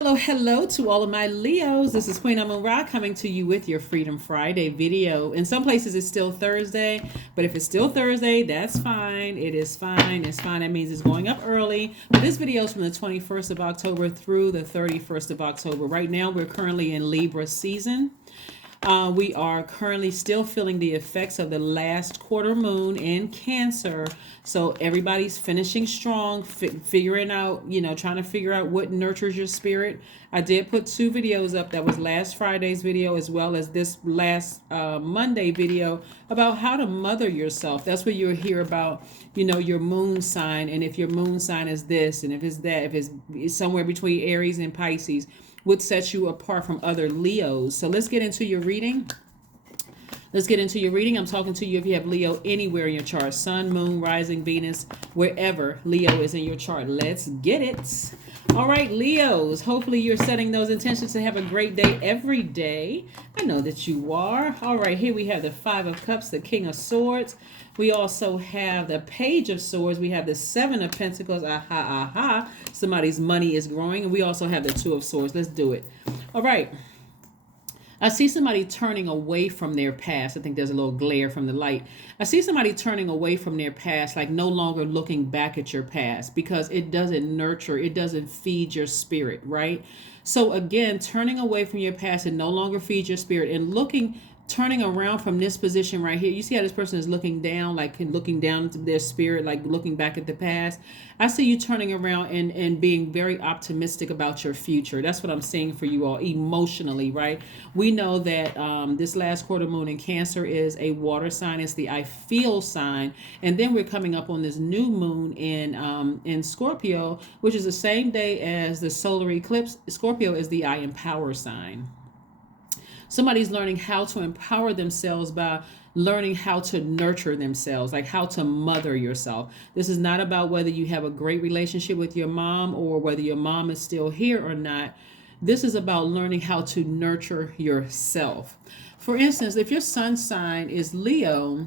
Hello to all of my Leos. This is Queen Amun Ra coming to you with your Freedom Friday video. In some places it's still Thursday, but if it's still Thursday, that's fine. It is fine. It's fine. That means it's going up early. But this video is from the 21st of October through the 31st of October. Right now, we're currently in Libra season. We are currently still feeling the effects of the last quarter moon in Cancer. So everybody's finishing strong, figuring out, trying to figure out what nurtures your spirit. I did put two videos up. That was last Friday's video as well as this last Monday video about how to mother yourself. That's what you'll hear about, your moon sign. And if your moon sign is this, and if it's that, if it's somewhere between Aries and Pisces, what sets you apart from other Leos. So let's get into your reading. I'm talking to you if you have Leo anywhere in your chart. Sun, moon, rising, Venus, wherever Leo is in your chart. Let's get it. All right, Leos. Hopefully you're setting those intentions to have a great day every day. I know that you are. All right, here we have the Five of Cups, the King of Swords. We also have the Page of Swords. We have the Seven of Pentacles. Aha. Somebody's money is growing. And we also have the Two of Swords. Let's do it. All right. I see somebody turning away from their past. I think there's a little glare from the light. I see somebody turning away from their past, like no longer looking back at your past because it doesn't nurture, it doesn't feed your spirit, right? So again, turning away from your past and no longer feeds your spirit and turning around from this position right here. You see how this person is looking down, like looking down into their spirit, like looking back at the past. I see you turning around and being very optimistic about your future. That's what I'm seeing for you all emotionally, right? We know that this last quarter moon in Cancer is a water sign. It's the I feel sign. And then we're coming up on this new moon in Scorpio, which is the same day as the solar eclipse. Scorpio is the I empower sign. Somebody's learning how to empower themselves by learning how to nurture themselves, like how to mother yourself. This is not about whether you have a great relationship with your mom or whether your mom is still here or not. This is about learning how to nurture yourself. For instance, if your sun sign is Leo,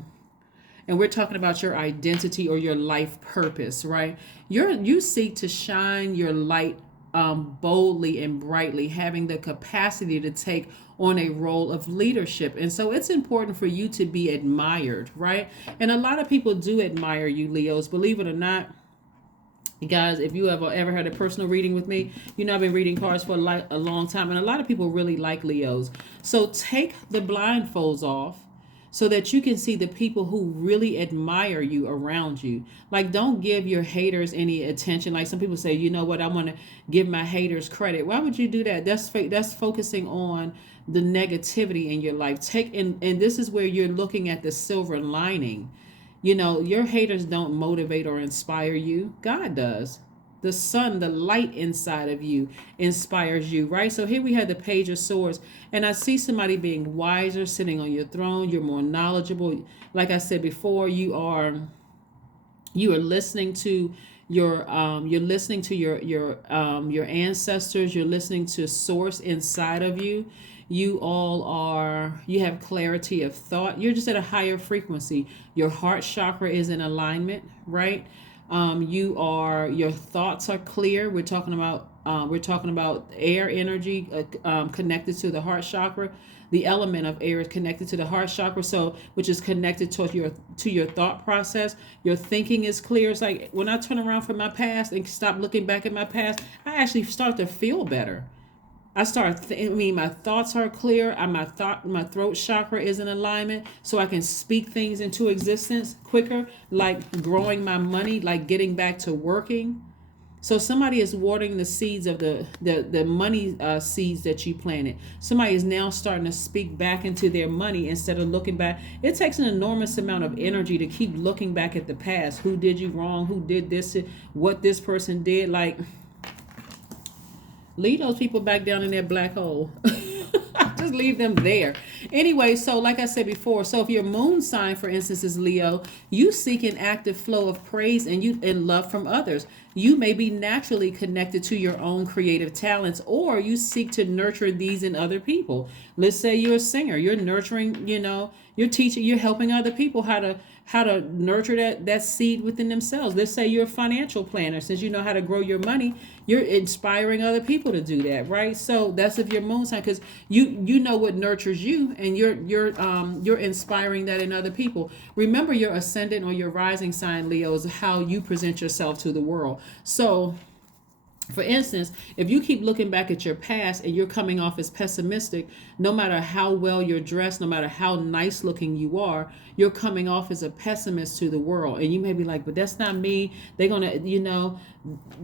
and we're talking about your identity or your life purpose, right? You seek to shine your light boldly and brightly, having the capacity to take on a role of leadership. And so it's important for you to be admired, right? And a lot of people do admire you, Leos, believe it or not. Guys, if you ever had a personal reading with me, I've been reading cards for a long time, and a lot of people really like Leos. So take the blindfolds off so that you can see the people who really admire you around you. Like, don't give your haters any attention. Like some people say, you know what, I want to give my haters credit. Why would you do that? That's focusing on the negativity in your life. And this is where you're looking at the silver lining. Your haters don't motivate or inspire you. God does. The sun, the light inside of you inspires you, right? So here we have the Page of Swords, and I see somebody being wiser, sitting on your throne. You're more knowledgeable. Like I said before, you are listening to your your ancestors. You're listening to source inside of you. You have clarity of thought. You're just at a higher frequency. Your heart chakra is in alignment, right? Your thoughts are clear. We're talking about air energy connected to the heart chakra. The element of air is connected to the heart chakra, so which is connected to your thought process. Your thinking is clear. It's like when I turn around from my past and stop looking back at my past, I actually start to feel better. My thoughts are clear. My throat chakra is in alignment, so I can speak things into existence quicker, like growing my money, like getting back to working. So somebody is watering the seeds of the money seeds that you planted. Somebody is now starting to speak back into their money instead of looking back. It takes an enormous amount of energy to keep looking back at the past. Who did you wrong? Who did this? What this person did? Like, leave those people back down in their black hole. Just leave them there. Anyway, so like I said before, so if your moon sign, for instance, is Leo, you seek an active flow of praise and love from others. You may be naturally connected to your own creative talents, or you seek to nurture these in other people. Let's say you're a singer. You're nurturing, you're teaching, you're helping other people how how to nurture that seed within themselves. Let's say you're a financial planner. Since you know how to grow your money, you're inspiring other people to do that, right? So that's if your moon sign, because you know what nurtures you, and you're inspiring that in other people. Remember, your ascendant or your rising sign, Leo, is how you present yourself to the world. So for instance, if you keep looking back at your past and you're coming off as pessimistic, no matter how well you're dressed, no matter how nice looking you are, you're coming off as a pessimist to the world. And you may be like, but that's not me. They're gonna,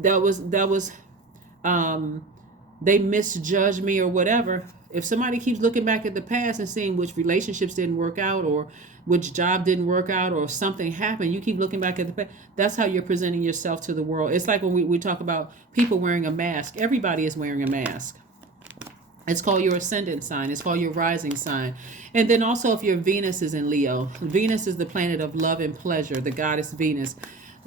that was they misjudged me or whatever. If somebody keeps looking back at the past and seeing which relationships didn't work out, or which job didn't work out, or something happened, you keep looking back at the past. That's how you're presenting yourself to the world. It's like when we talk about people wearing a mask. Everybody is wearing a mask. It's called your ascendant sign. It's called your rising sign. And then also, if your Venus is in Leo, Venus is the planet of love and pleasure, the goddess Venus.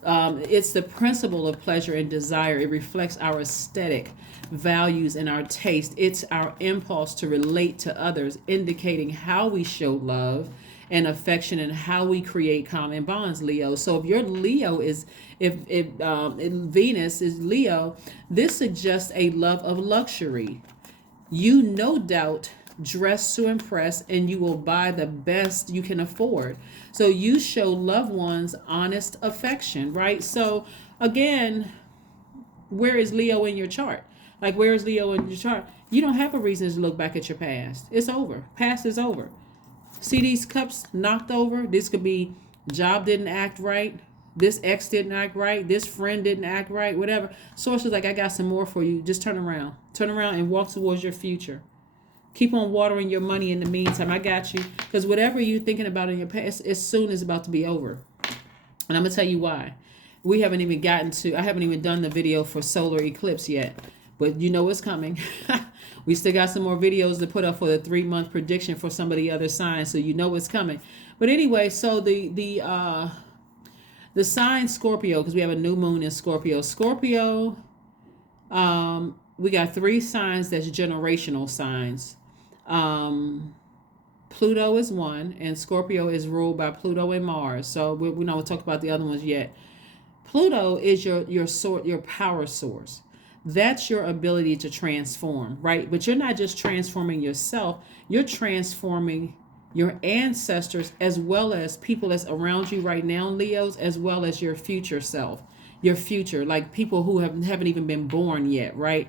It's the principle of pleasure and desire. It reflects our aesthetic values and our taste. It's our impulse to relate to others, indicating how we show love and affection and how we create common bonds, Leo. So if your Leo is, if Venus is Leo, this suggests a love of luxury. You no doubt dress to impress, and you will buy the best you can afford. So you show loved ones honest affection, right? So again, where is Leo in your chart? Like, where is Leo in your chart? You don't have a reason to look back at your past. It's over. Past is over. See these cups knocked over? This could be job didn't act right. This ex didn't act right. This friend didn't act right. Whatever. Source is like, I got some more for you. Just turn around. Turn around and walk towards your future. Keep on watering your money in the meantime. I got you. Because whatever you're thinking about in your past, as soon is about to be over. And I'm going to tell you why. I haven't even done the video for solar eclipse yet. But you know it's coming. We still got some more videos to put up for the 3-month prediction for some of the other signs, so you know it's coming. But anyway, so the sign Scorpio, because we have a new moon in Scorpio. Scorpio, we got 3 signs that's generational signs. Pluto is one, and Scorpio is ruled by Pluto and Mars. So we'll talk about the other ones yet. Pluto is your power source. That's your ability to transform, right? But you're not just transforming yourself, you're transforming your ancestors, as well as people that's around you right now, Leos, as well as your future self, your future, like people who haven't even been born yet, right?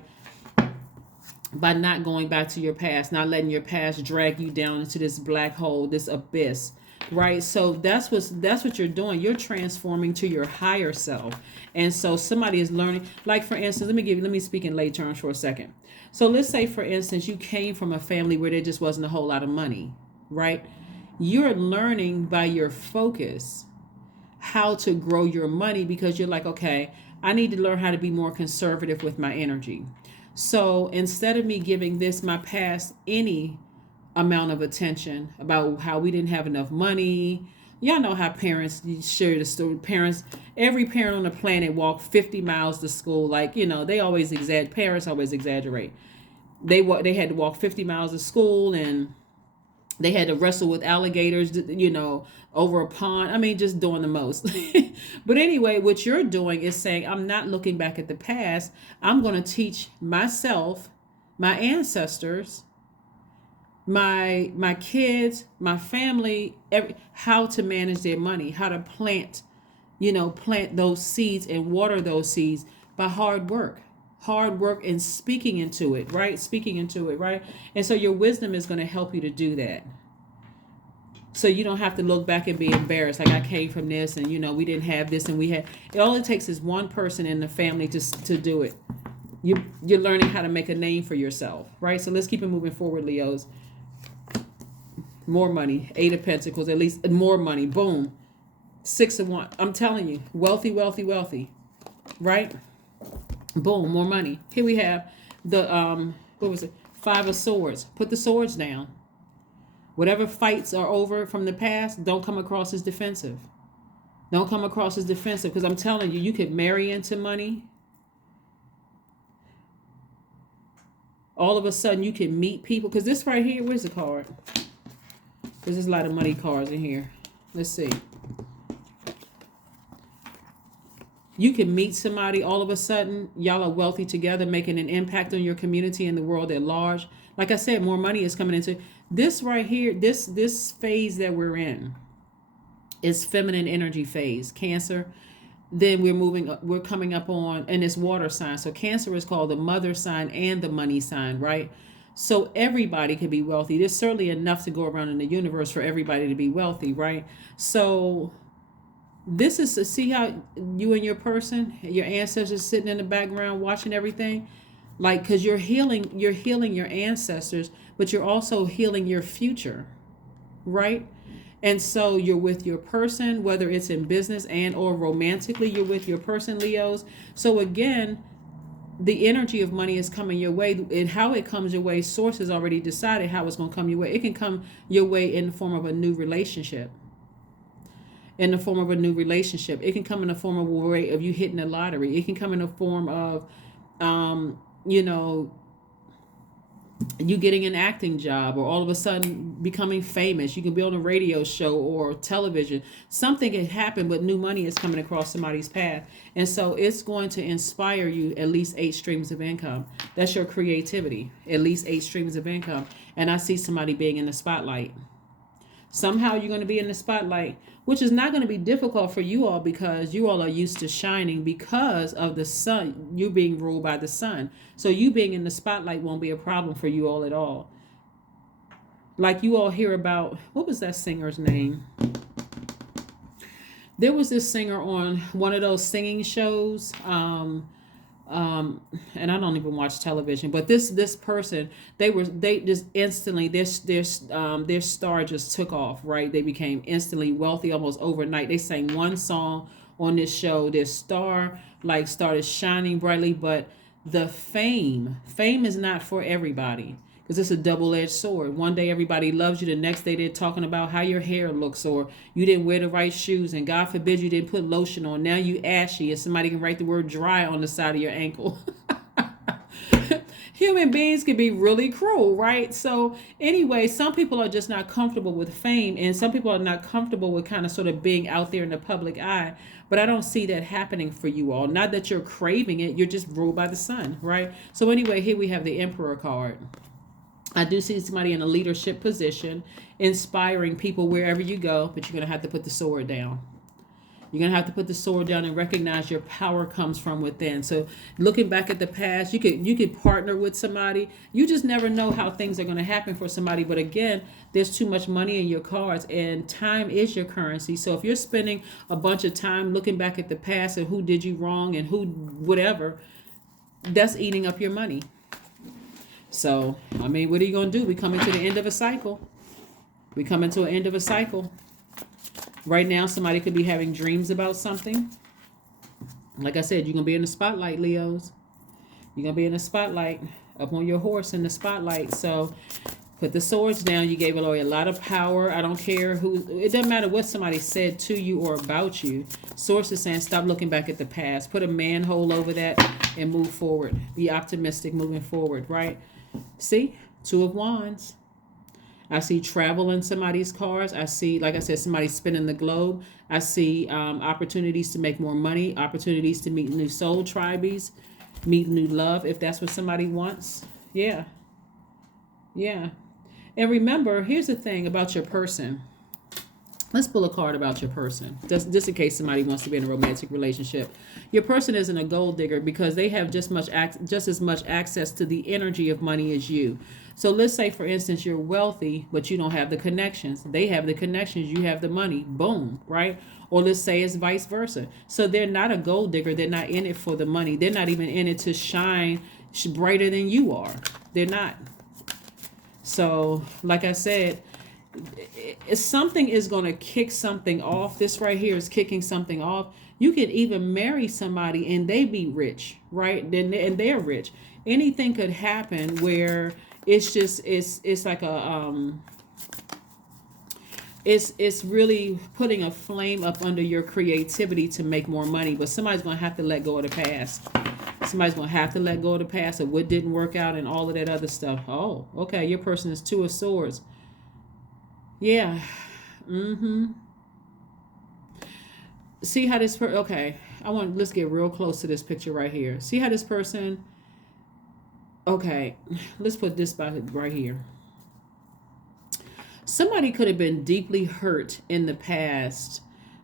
By not going back to your past, not letting your past drag you down into this black hole, this abyss, right? So that's what you're doing. You're transforming to your higher self. And so somebody is learning, like for instance, let me speak in lay terms for a second. So let's say, for instance, you came from a family where there just wasn't a whole lot of money, right? You're learning by your focus how to grow your money, because you're like, okay, I need to learn how to be more conservative with my energy. So instead of me giving my past, any amount of attention about how we didn't have enough money. Y'all know how parents share the story. Every parent on the planet walked 50 miles to school. Like, they always parents always exaggerate. They had to walk 50 miles to school, and they had to wrestle with alligators, over a pond. I mean, just doing the most. But anyway, what you're doing is saying, I'm not looking back at the past. I'm going to teach myself, my ancestors, my kids, my family, how to manage their money, how to plant those seeds and water those seeds by hard work and speaking into it, right? And so your wisdom is going to help you to do that. So you don't have to look back and be embarrassed. Like, I came from this, and we didn't have this, and we had. All it takes is one person in the family to do it. You're learning how to make a name for yourself, right? So let's keep it moving forward, Leos. More money, 8 of Pentacles, at least more money. Boom, 6 of Wands. I'm telling you, wealthy, right? Boom, more money. Here we have the 5 of Swords. Put the swords down. Whatever fights are over from the past, don't come across as defensive. Because I'm telling you, you could marry into money. All of a sudden, you can meet people. Because this right here, where's the card? There's a lot of money cards in here. Let's see. You can meet somebody all of a sudden, y'all are wealthy together, making an impact on your community and the world at large. Like I said, more money is coming into this right here. This phase that we're in is feminine energy phase, Cancer. Then we're coming up on, and it's water sign. So Cancer is called the mother sign and the money sign, right? So everybody can be wealthy. There's certainly enough to go around in the universe for everybody to be wealthy, right? So this is to see how you and your person, your ancestors sitting in the background watching everything. Like, because you're healing your ancestors, but you're also healing your future, right? And so you're with your person, whether it's in business and or romantically, you're with your person, Leos. So again, the energy of money is coming your way, and how it comes your way, source has already decided how it's going to come your way. It can come your way in the form of a new relationship. In the form of a new relationship. It can come in the form of a way of you hitting the lottery. It can come in the form of, you getting an acting job, or all of a sudden becoming famous. You can be on a radio show or television. Something can happen, but new money is coming across somebody's path. And so it's going to inspire you at least 8 streams of income. That's your creativity, at least 8 streams of income. And I see somebody being in the spotlight. Somehow you're going to be in the spotlight, which is not going to be difficult for you all because you all are used to shining because of the sun. You being ruled by the sun. So you being in the spotlight won't be a problem for you all at all. Like you all hear about, what was that singer's name? There was this singer on one of those singing shows. And I don't even watch television, but this person, they just instantly, their star just took off, right? They became instantly wealthy almost overnight. They sang one song on this show, their star like started shining brightly. But the fame is not for everybody, because it's a double-edged sword. One day everybody loves you, the next day they're talking about how your hair looks, or you didn't wear the right shoes, and God forbid you didn't put lotion on. Now you ashy, and somebody can write the word dry on the side of your ankle. Human beings can be really cruel, right? So anyway, some people are just not comfortable with fame, and some people are not comfortable with kind of sort of being out there in the public eye. But I don't see that happening for you all. Not that you're craving it, you're just ruled by the sun, right? So anyway, here we have the Emperor card. I do see somebody in a leadership position, inspiring people wherever you go, but you're going to have to put the sword down. You're going to have to put the sword down and recognize your power comes from within. So looking back at the past, you could partner with somebody. You just never know how things are going to happen for somebody. But again, there's too much money in your cards, and time is your currency. So if you're spending a bunch of time looking back at the past and who did you wrong and who whatever, that's eating up your money. So, I mean, what are you going to do? We coming to the end of a cycle. We coming to an end of a cycle. Right now, somebody could be having dreams about something. Like I said, you're going to be in the spotlight, Leos. You're going to be in the spotlight, up on your horse in the spotlight. So, put the swords down. You gave away a lot of power. I don't care who. It doesn't matter what somebody said to you or about you. Source is saying stop looking back at the past. Put a manhole over that and move forward. Be optimistic moving forward, right? See, 2 of Wands. I see travel in somebody's cars. I see, like I said, somebody spinning the globe. I see opportunities to make more money, opportunities to meet new soul tribes, meet new love if that's what somebody wants. Yeah. And remember, here's the thing about your person. Let's pull a card about your person, just in case somebody wants to be in a romantic relationship. Your person isn't a gold digger because they have just as much access to the energy of money as you. So let's say, for instance, you're wealthy, but you don't have the connections. They have the connections. You have the money. Boom, right? Or let's say it's vice versa. So they're not a gold digger. They're not in it for the money. They're not even in it to shine brighter than you are. They're not. So, like I said, something is going to kick something off. This right here is kicking something off. You could even marry somebody and they be rich, right? And they're rich. Anything could happen where it's just it's like a it's really putting a flame up under your creativity to make more money. But somebody's going to have to let go of the past. Somebody's going to have to let go of the past of what didn't work out and all of that other stuff. Oh, okay. Your person is 2 of Swords. Yeah. See how this okay. let's get real close to this picture right here. See how this person, okay, let's put this right here. Somebody could have been deeply hurt in the past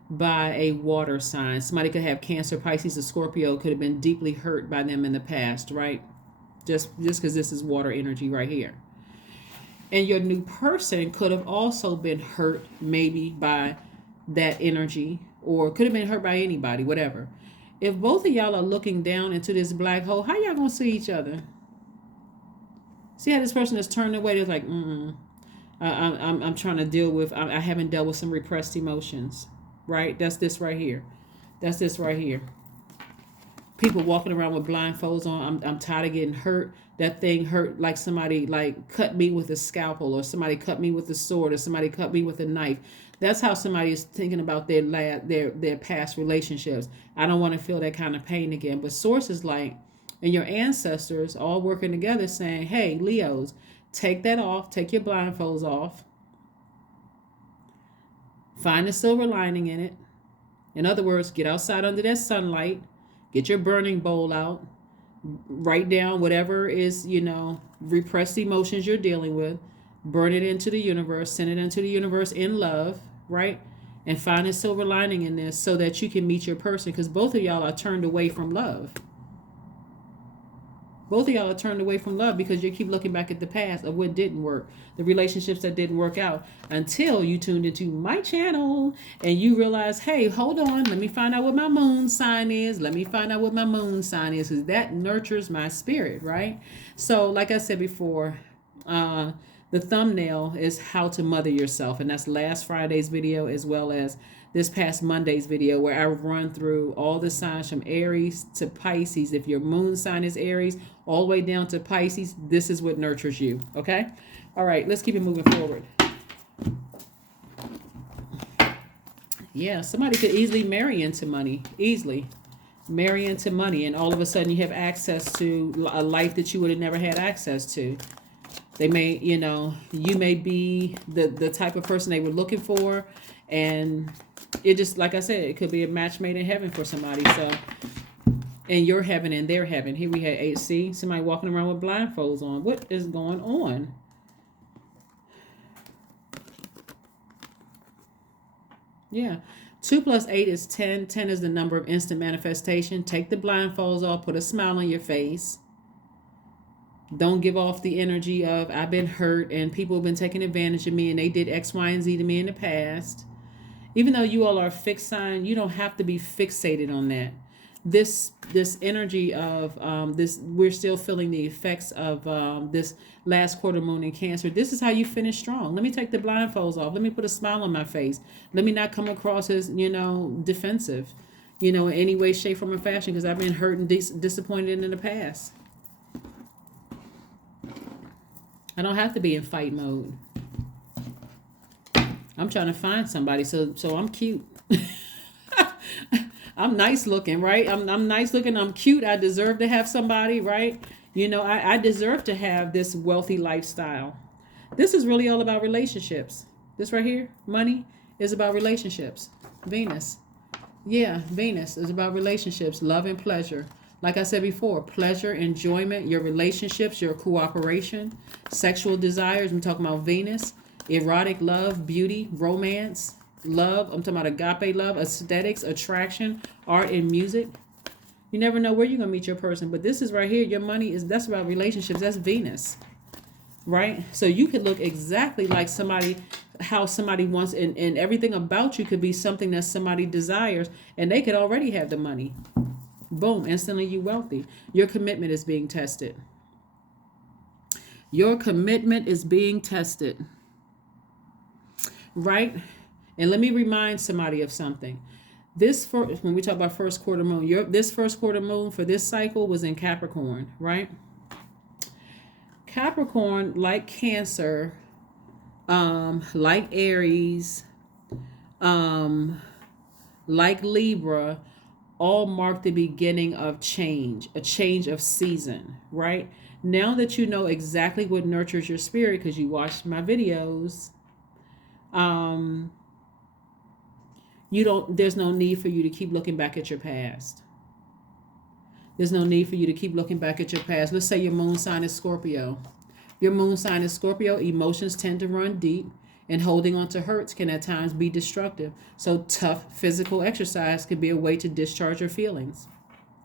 by a water sign. Somebody could have Cancer, Pisces, or Scorpio, could have been deeply hurt by them in the past, right? Just because this is water energy right here. And your new person could have also been hurt maybe by that energy, or could have been hurt by anybody, whatever. If both of y'all are looking down into this black hole, how y'all gonna see each other? See how this person is turned away? They're like, I'm trying to deal with, I haven't dealt with some repressed emotions, right? That's this right here. That's this right here. People walking around with blindfolds on. I'm tired of getting hurt. That thing hurt like somebody like cut me with a scalpel, or somebody cut me with a sword, or somebody cut me with a knife. That's how somebody is thinking about their past relationships. I don't want to feel that kind of pain again. But source is like, and your ancestors all working together saying, hey, Leos, take that off. Take your blindfolds off. Find the silver lining in it. In other words, get outside under that sunlight. Get your burning bowl out. Write down whatever is, repressed emotions you're dealing with. Burn it into the universe. Send it into the universe in love, right? And find a silver lining in this so that you can meet your person, because both of y'all are turned away from love. Both of y'all are turned away from love because you keep looking back at the past of what didn't work, the relationships that didn't work out, until you tuned into my channel and you realize, hey, hold on, let me find out what my moon sign is. Let me find out what my moon sign is, because that nurtures my spirit, right? So like I said before, the thumbnail is how to mother yourself. And that's last Friday's video, as well as this past Monday's video, where I run through all the signs from Aries to Pisces. If your moon sign is Aries, all the way down to Pisces, this is what nurtures you. Okay? All right, let's keep it moving forward. Yeah, somebody could easily marry into money. Easily. Marry into money. And all of a sudden you have access to a life that you would have never had access to. They may, you may be the type of person they were looking for. And it just, like I said, it could be a match made in heaven for somebody. So, in your heaven and their heaven. Here we had HC, somebody walking around with blindfolds on. What is going on? Yeah. 2 + 8 is 10. 10 is the number of instant manifestation. Take the blindfolds off. Put a smile on your face. Don't give off the energy of, I've been hurt and people have been taking advantage of me and they did X, Y, and Z to me in the past. Even though you all are a fixed sign, you don't have to be fixated on that. This energy of this, we're still feeling the effects of this last quarter moon in Cancer. This is how you finish strong. Let me take the blindfolds off. Let me put a smile on my face. Let me not come across as, defensive, in any way, shape, form, or fashion, because I've been hurt and disappointed in the past. I don't have to be in fight mode. I'm trying to find somebody, so I'm cute. I'm nice looking, right? I'm nice looking. I'm cute. I deserve to have somebody, right? I deserve to have this wealthy lifestyle. This is really all about relationships. This right here, money, is about relationships. Venus. Yeah, Venus is about relationships, love and pleasure. Like I said before, pleasure, enjoyment, your relationships, your cooperation, sexual desires. I'm talking about Venus, erotic love, beauty, romance, love. I'm talking about agape love, aesthetics, attraction, art, and music. You never know where you're going to meet your person. But this is right here. Your money that's about relationships. That's Venus, right? So you could look exactly like somebody, how somebody wants, and everything about you could be something that somebody desires, and they could already have the money. Boom, instantly you wealthy. Your commitment is being tested. Your commitment is being tested. Right? And let me remind somebody of something. When we talk about first quarter moon, this first quarter moon for this cycle was in Capricorn, right? Capricorn, like Cancer, like Aries, like Libra, all mark the beginning of change, a change of season, right? Now that you know exactly what nurtures your spirit, because you watched my videos, There's no need for you to keep looking back at your past. There's no need for you to keep looking back at your past. Let's say your moon sign is Scorpio. Your moon sign is Scorpio. Emotions tend to run deep, and holding on to hurts can at times be destructive. So tough physical exercise can be a way to discharge your feelings.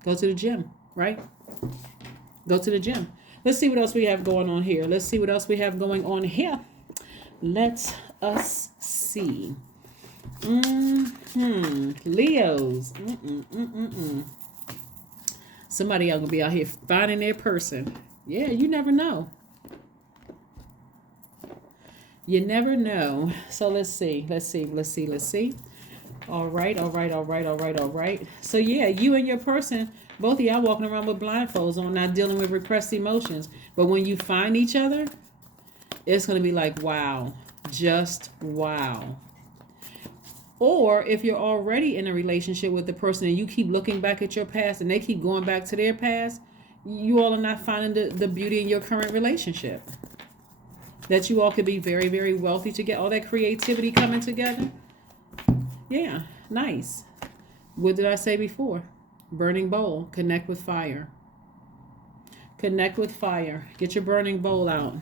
Go to the gym, right? Go to the gym. Let's see what else we have going on here. Let's see what else we have going on here. Let us see. Leos. Somebody else gonna be out here finding their person. Yeah, you never know. You never know. So let's see. All right. So yeah, you and your person, both of y'all walking around with blindfolds on, not dealing with repressed emotions. But when you find each other, it's going to be like, wow, just wow. Or if you're already in a relationship with the person and you keep looking back at your past and they keep going back to their past, you all are not finding the beauty in your current relationship. That you all could be very, very wealthy to get all that creativity coming together. Yeah, nice. What did I say before? Burning bowl, connect with fire. Connect with fire. Get your burning bowl out.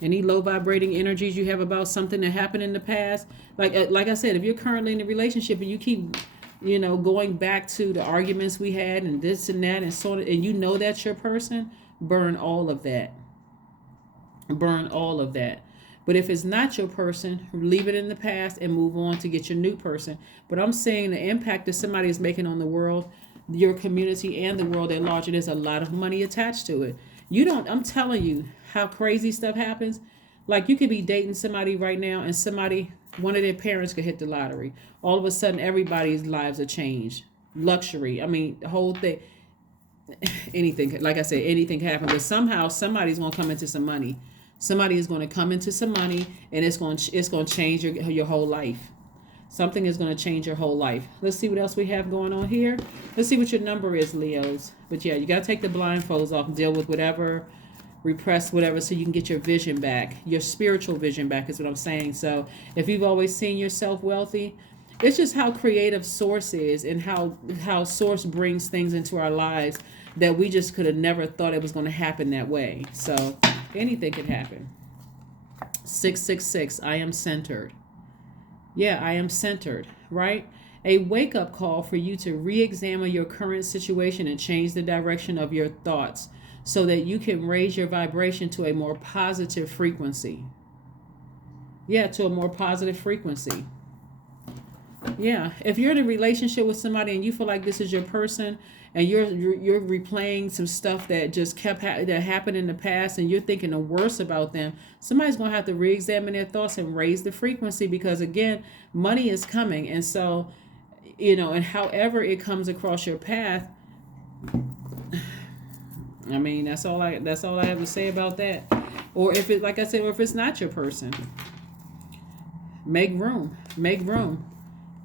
Any low vibrating energies you have about something that happened in the past. Like I said, if you're currently in a relationship and you keep, going back to the arguments we had and this and that and so on, and you know that's your person, burn all of that. Burn all of that. But if it's not your person, leave it in the past and move on to get your new person. But I'm saying the impact that somebody is making on the world, your community and the world at large, and there's a lot of money attached to it. I'm telling you how crazy stuff happens. Like you could be dating somebody right now and one of their parents could hit the lottery. All of a sudden, everybody's lives are changed. Luxury. I mean, the whole thing. Anything, like I said, anything can happen. But somehow somebody's going to come into some money. Somebody is going to come into some money, and it's going to change your whole life. Something is going to change your whole life. Let's see what else we have going on here. Let's see what your number is, Leos. But yeah, you got to take the blindfolds off and deal with whatever, repress whatever, so you can get your vision back. Your spiritual vision back is what I'm saying. So if you've always seen yourself wealthy, it's just how creative Source is and how Source brings things into our lives that we just could have never thought it was going to happen that way. So anything could happen. 666, I am centered. Yeah, I am centered, right? A wake-up call for you to re-examine your current situation and change the direction of your thoughts so that you can raise your vibration to a more positive frequency. Yeah, to a more positive frequency. Yeah, if you're in a relationship with somebody and you feel like this is your person and you're replaying some stuff that just that happened in the past and you're thinking the worst about them, somebody's going to have to re-examine their thoughts and raise the frequency because, again, money is coming. And so, and however it comes across your path, I mean, that's all I have to say about that. Or if it, like I said, or if it's not your person, make room.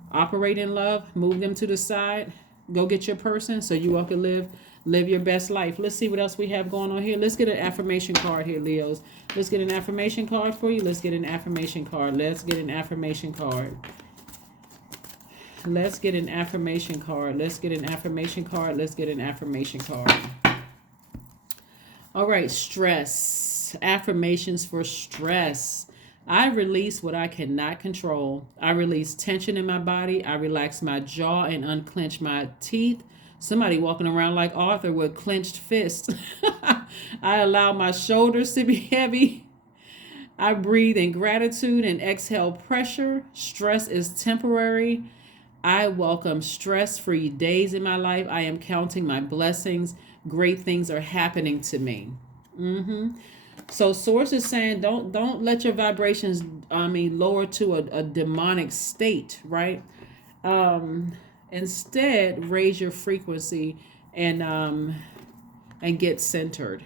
Operate in love, move them to the side, go get your person so you all can live your best life. Let's see what else we have going on here. Let's get an affirmation card here, Leos. Let's get an affirmation card for you. Let's get an affirmation card. Let's get an affirmation card. Let's get an affirmation card. Let's get an affirmation card. Let's get an affirmation card. All right, stress. Affirmations for stress. I release what I cannot control. I release tension in my body. I relax my jaw and unclench my teeth. Somebody walking around like Arthur with clenched fists. I allow my shoulders to be heavy. I breathe in gratitude and exhale pressure. Stress is temporary. I welcome stress-free days in my life. I am counting my blessings. Great things are happening to me. So Source is saying don't let your vibrations lower to a demonic state, right? Instead, raise your frequency and get centered.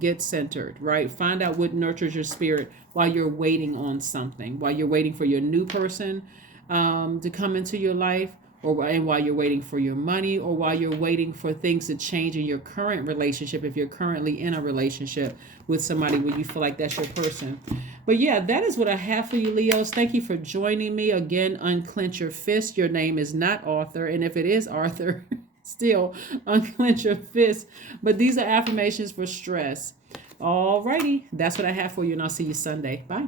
Get centered, right? Find out what nurtures your spirit while you're waiting on something, while you're waiting for your new person to come into your life, and while you're waiting for your money, or while you're waiting for things to change in your current relationship, if you're currently in a relationship with somebody where you feel like that's your person. But yeah, that is what I have for you, Leos. Thank you for joining me. Again, unclench your fist. Your name is not Arthur, and if it is Arthur, still unclench your fist. But these are affirmations for stress. Alrighty, that's what I have for you, and I'll see you Sunday. Bye.